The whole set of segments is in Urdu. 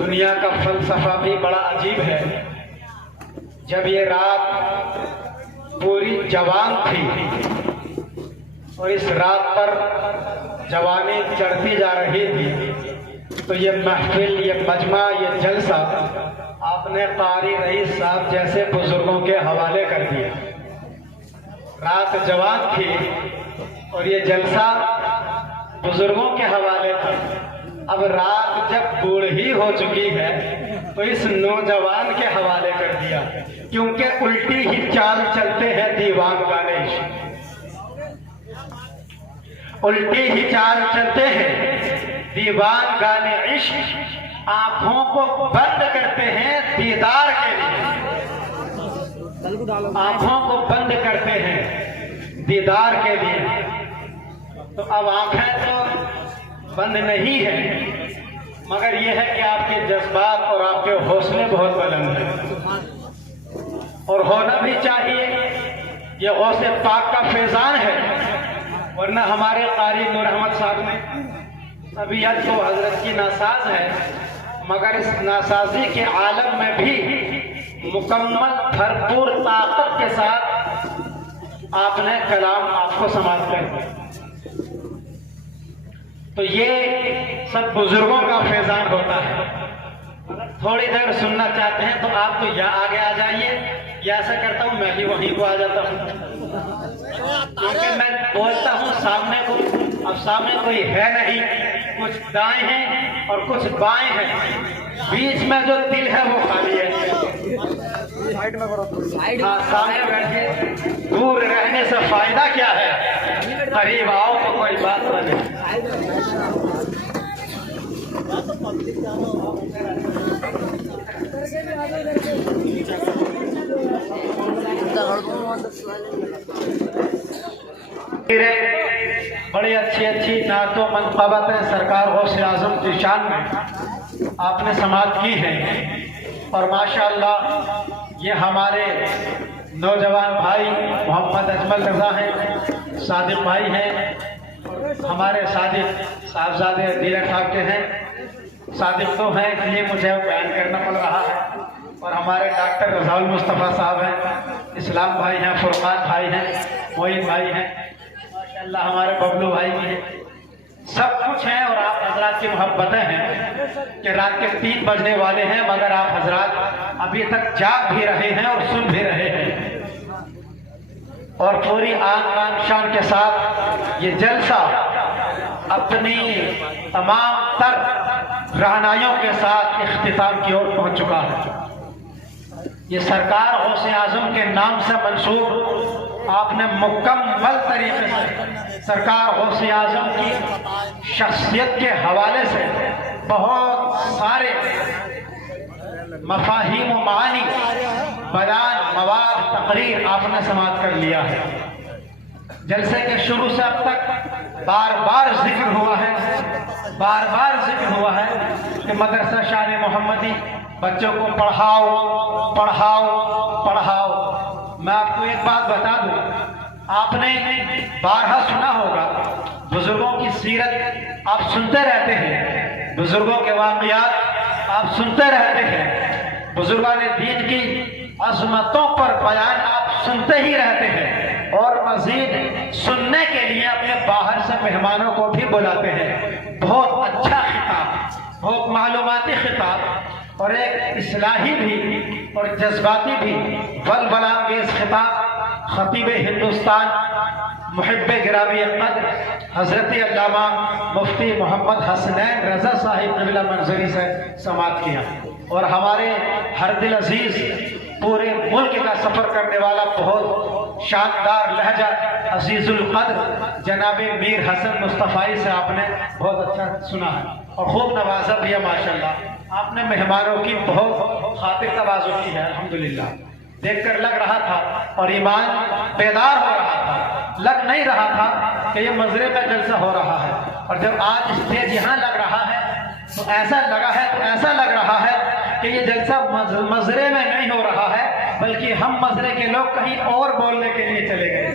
دنیا کا فلسفہ بھی بڑا عجیب ہے. جب یہ رات پوری جوان تھی اور اس رات پر جوانی چڑھتی جا رہی تھی تو یہ محفل، یہ مجمع، یہ جلسہ آپ نے قاری رئیس صاحب جیسے بزرگوں کے حوالے کر دیا. رات جوان تھی اور یہ جلسہ بزرگوں کے حوالے تھا. اب رات جب بوڑھی ہو چکی ہے تو اس نوجوان کے حوالے کر دیا، کیونکہ الٹی ہی چال چلتے ہیں دیوان گانے عشق. الٹی ہی چال چلتے ہیں دیوان گانے عشق، آنکھوں کو بند کرتے ہیں دیدار کے لیے. آنکھوں کو بند کرتے ہیں دیدار کے لیے. تو اب آنکھیں تو بند نہیں ہیں، مگر یہ ہے کہ آپ کے جذبات اور آپ کے حوصلے بہت بلند ہیں اور ہونا بھی چاہیے. یہ غوث پاک کا فیضان ہے، ورنہ ہمارے قاری نور احمد صاحب نے طبیعت تو حضرت کی ناساز ہے، مگر اس ناسازی کے عالم میں بھی مکمل بھرپور طاقت کے ساتھ آپ نے کلام آپ کو سماعت کر دیا. تو یہ سب بزرگوں کا فیضان ہوتا ہے. تھوڑی دیر سننا چاہتے ہیں تو آپ تو یا آگے آ جائیے، یا ایسا کرتا ہوں میں بھی وہیں کو آ جاتا ہوں، کیونکہ میں بولتا ہوں سامنے کو. اب سامنے کوئی ہے نہیں، کچھ دائیں ہیں اور کچھ بائیں ہیں، بیچ میں جو دل ہے وہ خالی ہے. ہاں سامنے بیٹھے، دور رہنے سے فائدہ کیا ہے، قریب آؤ تو کوئی بات بنے. بڑی اچھی اچھی نعت و منقبتیں سرکار غوث اعظم کی شان میں آپ نے سماعت کی ہیں، اور ماشاءاللہ یہ ہمارے نوجوان بھائی محمد اجمل رضا ہیں، صادق بھائی ہیں، ہمارے صادق صاحبزادے دیلر صاحب کے ہیں. صادق تو ہیں اس لیے مجھے بیان کرنا پڑ رہا ہے. اور ہمارے ڈاکٹر رضا المصطفیٰ صاحب ہیں، اسلام بھائی ہیں، فرقان بھائی ہیں، معین بھائی ہیں، ماشاءاللہ ہمارے ببلو بھائی بھی ہیں. سب کچھ ہیں اور آپ حضرات کی محبتیں ہیں کہ رات کے 3 بجنے والے ہیں، مگر آپ حضرات ابھی تک جاگ بھی رہے ہیں اور سن بھی رہے ہیں. اور پوری آن شان کے ساتھ یہ جلسہ اپنی تمام تر رہنائیوں کے ساتھ اختتام کی اور پہنچ چکا ہے. یہ سرکار غوث اعظم کے نام سے منسوب آپ نے مکمل طریقے سے سرکار غوث اعظم کی شخصیت کے حوالے سے بہت سارے مفاہیم و معانی، بیان، مواد، تقریر آپ نے سماعت کر لیا ہے. جلسے کے شروع سے اب تک بار بار ذکر ہوا ہے، بار بار ذکر ہوا ہے کہ مدرسہ شان محمدی بچوں کو پڑھاؤ پڑھاؤ پڑھاؤ. میں آپ کو ایک بات بتا دوں، آپ نے بارہا سنا ہوگا، بزرگوں کی سیرت آپ سنتے رہتے ہیں، بزرگوں کے واقعات آپ سنتے رہتے ہیں، بزرگان دین کی عظمتوں پر بیان آپ سنتے ہی رہتے ہیں، اور مزید سننے کے لیے اپنے باہر سے مہمانوں کو بھی بلاتے ہیں. بہت اچھا خطاب، بہت معلوماتی خطاب اور ایک اصلاحی بھی اور جذباتی بھی ولولہ انگیز خطاب خطیب ہندوستان محب گرامی قدر حضرت علامہ مفتی محمد حسنین رضا صاحب قبلہ منظری سے سماعت کیا. اور ہمارے ہر دل عزیز پورے ملک کا سفر کرنے والا بہت شاندار لہجہ عزیز القدر جناب میر حسن مصطفی سے آپ نے بہت اچھا سنا ہے اور خوب نوازا بھی ہے. ماشاءاللہ آپ نے مہمانوں کی بہت خاطر تواضع کی ہے. الحمدللہ دیکھ کر لگ رہا تھا اور ایمان بیدار ہو رہا تھا، لگ نہیں رہا تھا کہ یہ مزرے میں جلسہ ہو رہا ہے. اور جب آج اسٹیج یہاں لگ رہا ہے تو ایسا لگ رہا ہے کہ یہ جلسہ مزرے میں نہیں ہو رہا ہے، بلکہ ہم مزرے کے لوگ کہیں اور بولنے کے لیے چلے گئے،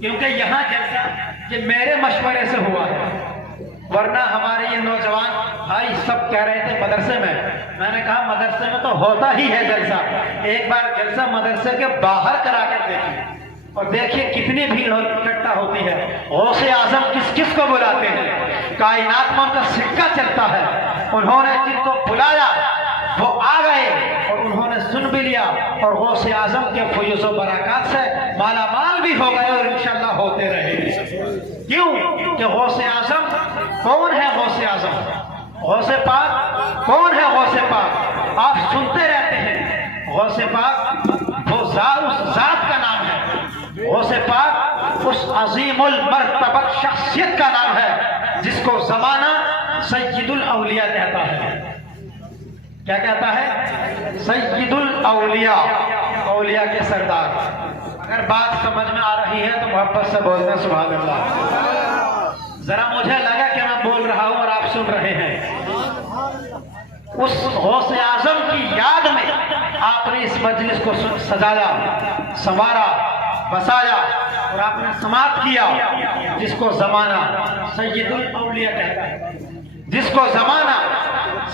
کیونکہ یہاں جلسہ یہ میرے مشورے سے ہوا ہے. ورنہ ہمارے یہ نوجوان بھائی سب کہہ رہے تھے مدرسے میں نے کہا مدرسے میں تو ہوتا ہی ہے جلسہ، ایک بار جلسہ مدرسے کے باہر کرا کر دیکھیے اور دیکھیے کتنی بھیڑ اکٹھا ہوتی ہے۔ غوث اعظم کس کس کو بلاتے ہیں؟ کائنات میں ان کا سکہ چلتا ہے، انہوں نے جن کو بلایا وہ آ گئے اور انہوں نے سن بھی لیا، اور غوث اعظم کے فیض و برکات سے مالا مال بھی ہو گئے اور انشاءاللہ ہوتے رہیں گے۔ کیوں کہ غوث اعظم کون ہے؟ غوث اعظم غوث پاک کون ہے؟ غوث پاک آپ سنتے رہتے ہیں، غوث پاک وہ اس ذات کا نام ہے، غوث پاک اس عظیم المرتبت شخصیت کا نام ہے جس کو زمانہ سید الاولیاء کہتا ہے۔ کیا کہتا ہے؟ سید الاولیاء، اولیاء کے سردار۔ اگر بات سمجھ میں آ رہی ہے تو محبت سے بولنا سبحان اللہ۔ ذرا مجھے لگا کہ میں بول رہا ہوں اور آپ سن رہے ہیں۔ اس غوث اعظم کی یاد میں آپ نے اس مجلس کو سجایا، سنوارا، بسایا اور آپ نے سماعت کیا، جس کو زمانہ سید الاولیاء کہتا ہے، جس کو زمانہ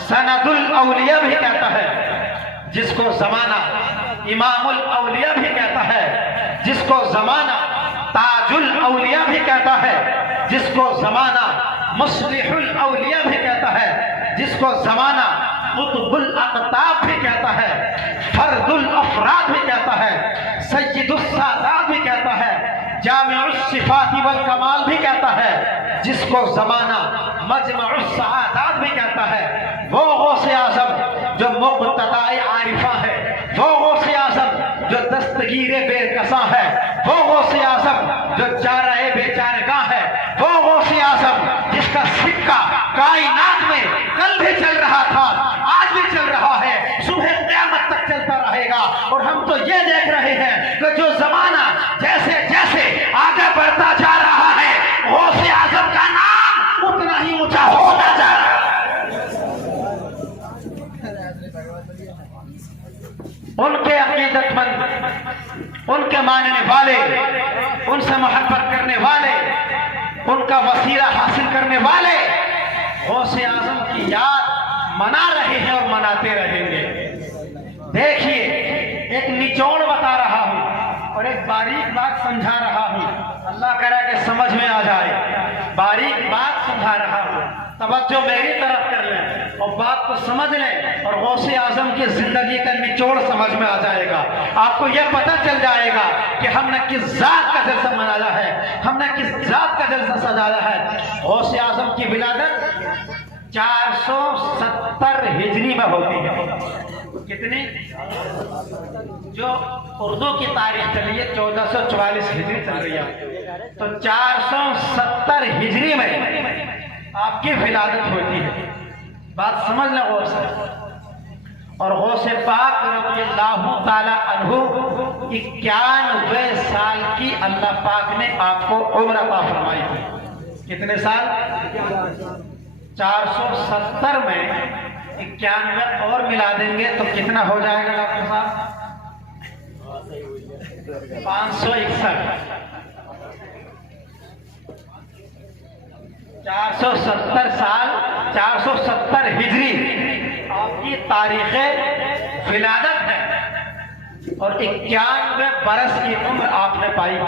سند الاولیاء بھی کہتا ہے، جس کو زمانہ امام الاولیاء بھی کہتا ہے، جس کو زمانہ تاج الاولیاء بھی کہتا ہے، جس کو زمانہ مصلح الاولیاء بھی کہتا ہے، جس کو زمانہ قطب الاقطاب بھی کہتا ہے، فرد الافراد بھی کہتا ہے، سید السادات بھی کہتا ہے، جامع الصفات والکمال بھی کہتا ہے، جس کو زمانہ مجمع السعادات بھی کہتا ہے۔ وہ غوث اعظم جو مقتدائے عارفہ ہے، وہ غوث اعظم جو دستگیر بے کساں ہے، وہ غوث اعظم جو چارہ بے چارگاہ ہے، وہ غوث اعظم جس کا سکہ کائنات میں کل بھی چل رہا تھا، آج بھی چل رہا ہے، صبح قیامت تک چلتا رہے گا۔ اور ہم تو یہ دیکھ رہے ہیں کہ جو زمانہ جیسے جیسے آگے بڑھتا جا رہا ہے، غوث اعظم کا نام اتنا ہی اونچا ہوتا جا رہا ہے۔ ان کے عقیدت مند، ان کے ماننے والے، ان سے محبت کرنے والے، ان کا وسیلہ حاصل کرنے والے غوث اعظم کی یاد منا رہے ہیں اور مناتے رہیں گے۔ دیکھیے ایک نچوڑ بتا رہا ہوں اور ایک باریک بات سمجھا رہا ہوں، اللہ کرے کہ سمجھ میں آ جائے۔ باریک بات سمجھا رہا ہوں، توجہ میری طرف کر لیں اور بات کو سمجھ لیں اور غوث اعظم کی زندگی کا نچوڑ سمجھ میں آ جائے گا۔ آپ کو یہ پتہ چل جائے گا کہ ہم نے کس ذات کا جلسہ منایا ہے، ہم نے کس ذات کا جلسہ سجایا ہے۔ غوث اعظم کی ولادت 470 ہجری میں ہوتی ہے۔ کتنی؟ جو اردو کی تاریخ چلی ہے 1444 ہجری چل رہی ہے، تو 470 ہجری میں آپ کی ولادت ہوتی ہے۔ بات سمجھ لیں غور سے۔ اور غوث پاک رضی اللہ تعالی عنہ 91 سال کی اللہ پاک نے آپ کو عمر عطا فرمائی تھی۔ کتنے سال؟ 470 میں 91 اور ملا دیں گے تو کتنا ہو جائے گا ڈاکٹر صاحب؟ 561۔ 470 سال، 470 ہجری آپ کی تاریخ ولادت ہے اور 91 برس کی عمر آپ نے پائی،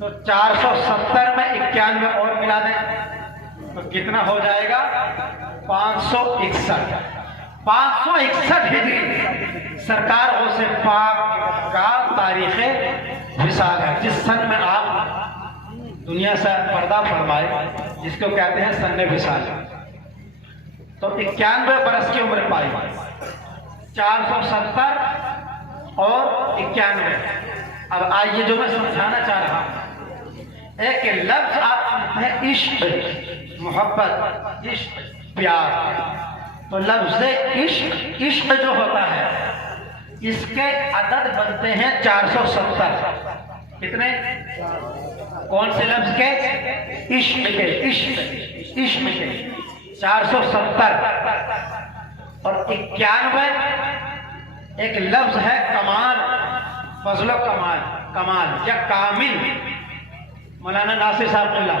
تو 470 میں 91 اور ملا دیں تو کتنا ہو جائے گا؟ 561۔ 561 ہجری سرکار غوث پاک کا تاریخ وصال ہے، جس سن میں آپ دنیا سے پردہ فرمائے، جس کو کہتے ہیں سن وصال۔ تو 91 برس کی عمر پائی، 470 اور 91۔ اب آئیے جو میں سمجھانا چاہ رہا ہوں، ایک لفظ آپ سنتے ہیں عشق، محبت، عشق، پیار، تو لفظ عشق، عشق جو ہوتا ہے اس کے عدد بنتے ہیں 470۔ کتنے؟ کون سے لفظ کے؟ عشق کے، عشق، عشق کے 470 اور 91 ایک لفظ ہے کمال، فضل و کمال، کمال یا کامل۔ مولانا ناصر صاحب اللہ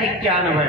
91।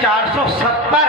470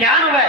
91।